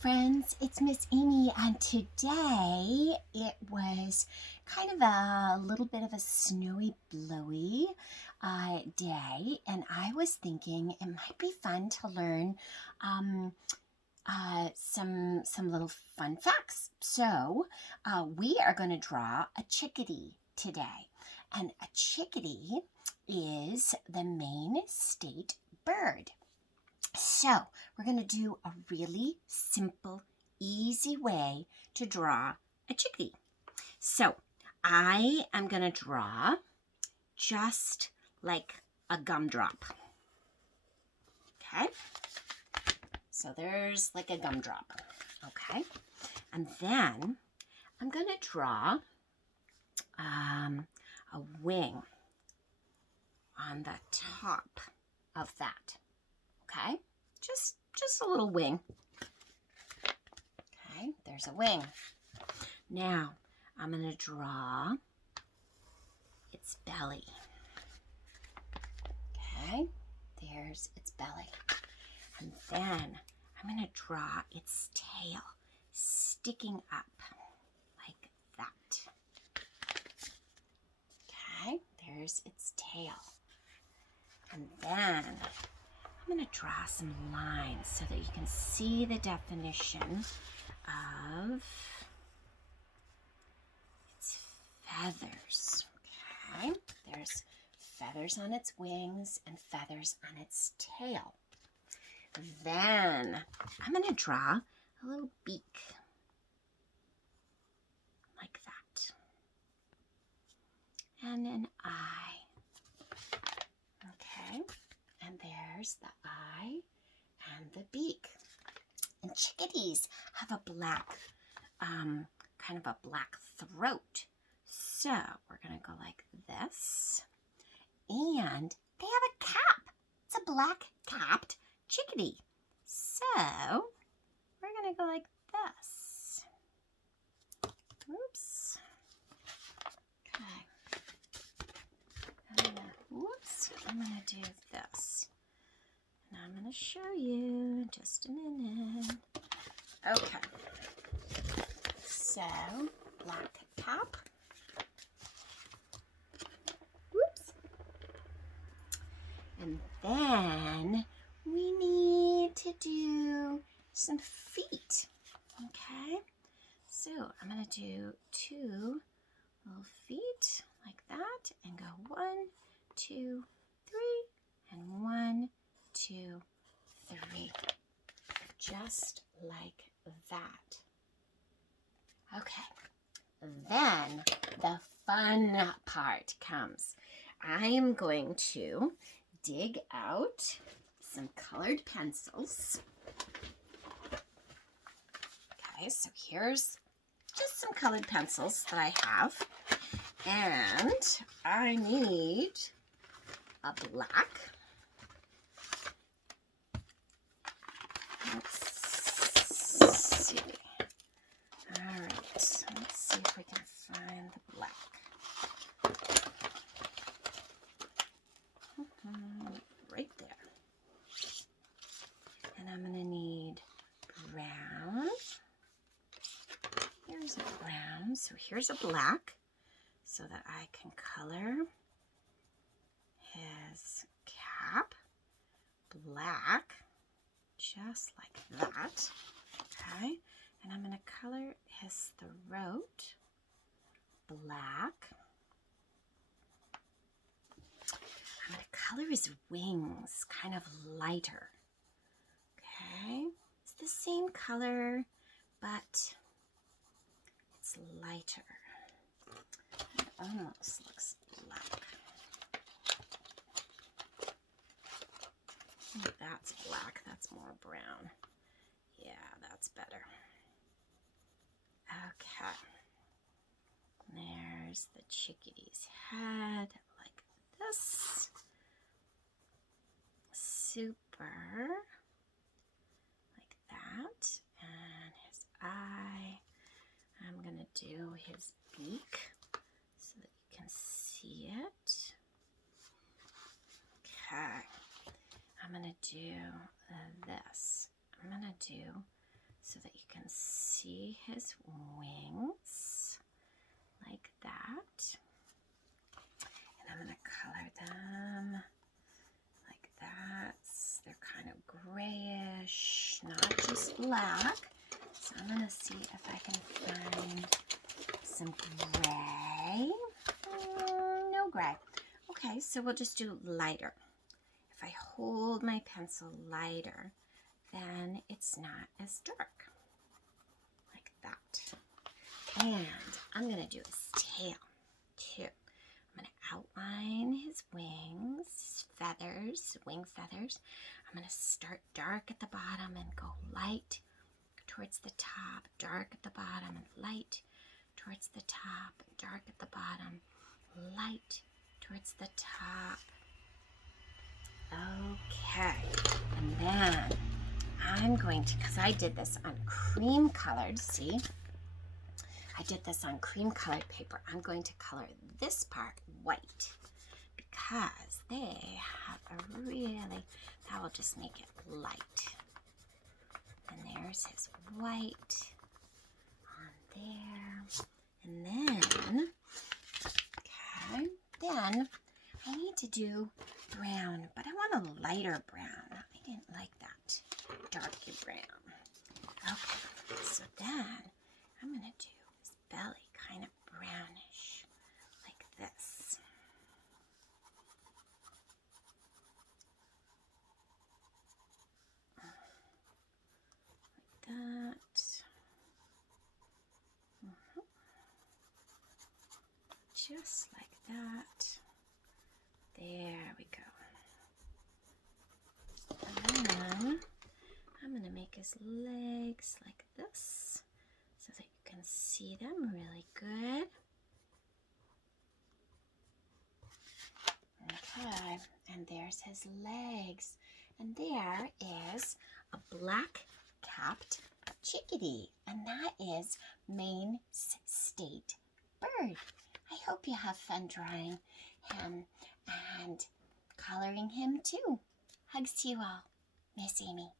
friends, it's Miss Amy, and today it was kind of a little bit of a snowy, blowy day, and I was thinking it might be fun to learn um, some little fun facts. So we are going to draw a chickadee today, and a chickadee is the Maine state bird. So we're going to do a really simple, easy way to draw a chickadee. So I am going to draw just like a gumdrop. Okay. So there's like a gumdrop. Okay. And then I'm going to draw a wing on the top of that. Okay, just a little wing. Okay, there's a wing. Now I'm going to draw its belly. Okay, there's its belly. And then I'm going to draw its tail sticking up like that. Okay, there's its tail. And then I'm going to draw some lines so that you can see the definition of its feathers. Okay, there's feathers on its wings and feathers on its tail. Then I'm going to draw a little beak like that. And an eye. Okay. And there's the eye and the beak. And chickadees have a black, kind of a black throat. So we're going to go like this. And they have a cap. It's a black capped chickadee. So we're going to go like this. Oops. Okay. Whoops, I'm going to do this. And I'm going to show you in just a minute. Okay. So, black cap. Whoops. And then we need to do some feet. Okay. So, I'm going to do 2 little feet like that and go 1, 2, 3, and 1, 2, 3. Just like that. Okay. Then the fun part comes. I am going to dig out some colored pencils. Okay, so here's just some colored pencils that I have. And I need a black. Let's see. All right, let's see if we can find the black. Right there. And I'm going to need brown. Here's a brown. So here's a black so that I can color his cap black, just like that. Okay, and I'm going to color his throat black. I'm going to color his wings kind of lighter. Okay, it's the same color, but it's lighter. It almost looks black. That's black, that's more brown. Yeah, that's better. Okay. There's the chickadee's head, like this. Super. Like that. And his eye. I'm going to do his beak so that you can see it. Okay. I'm going to do this. I'm going to do so that you can see his wings like that. And I'm going to color them like that. They're kind of grayish, not just black. So I'm going to see if I can find some gray. No gray. Okay, so we'll just do lighter. If I hold my pencil lighter, then it's not as dark. Like that. And I'm going to do his tail too. I'm going to outline his wings, his feathers, wing feathers. I'm going to start dark at the bottom and go light towards the top, dark at the bottom, and light towards the top, dark at the bottom, light towards the top. Okay, and then I'm going to, because I did this on cream colored, see? I did this on cream colored paper. I'm going to color this part white because they have a really, that will just make it light. And there's his white on there. And then, okay, then I need to do brown, but I want a lighter brown. I didn't like that darker brown. Okay, so then I'm going to do his belly kind of brownish, like this. Like that. Just like that. There we go. And then I'm going to make his legs like this so that you can see them really good. Okay, and there's his legs. And there is a black-capped chickadee, and that is Maine's state bird. I hope you have fun drawing him and coloring him too. Hugs to you all. Miss Amy.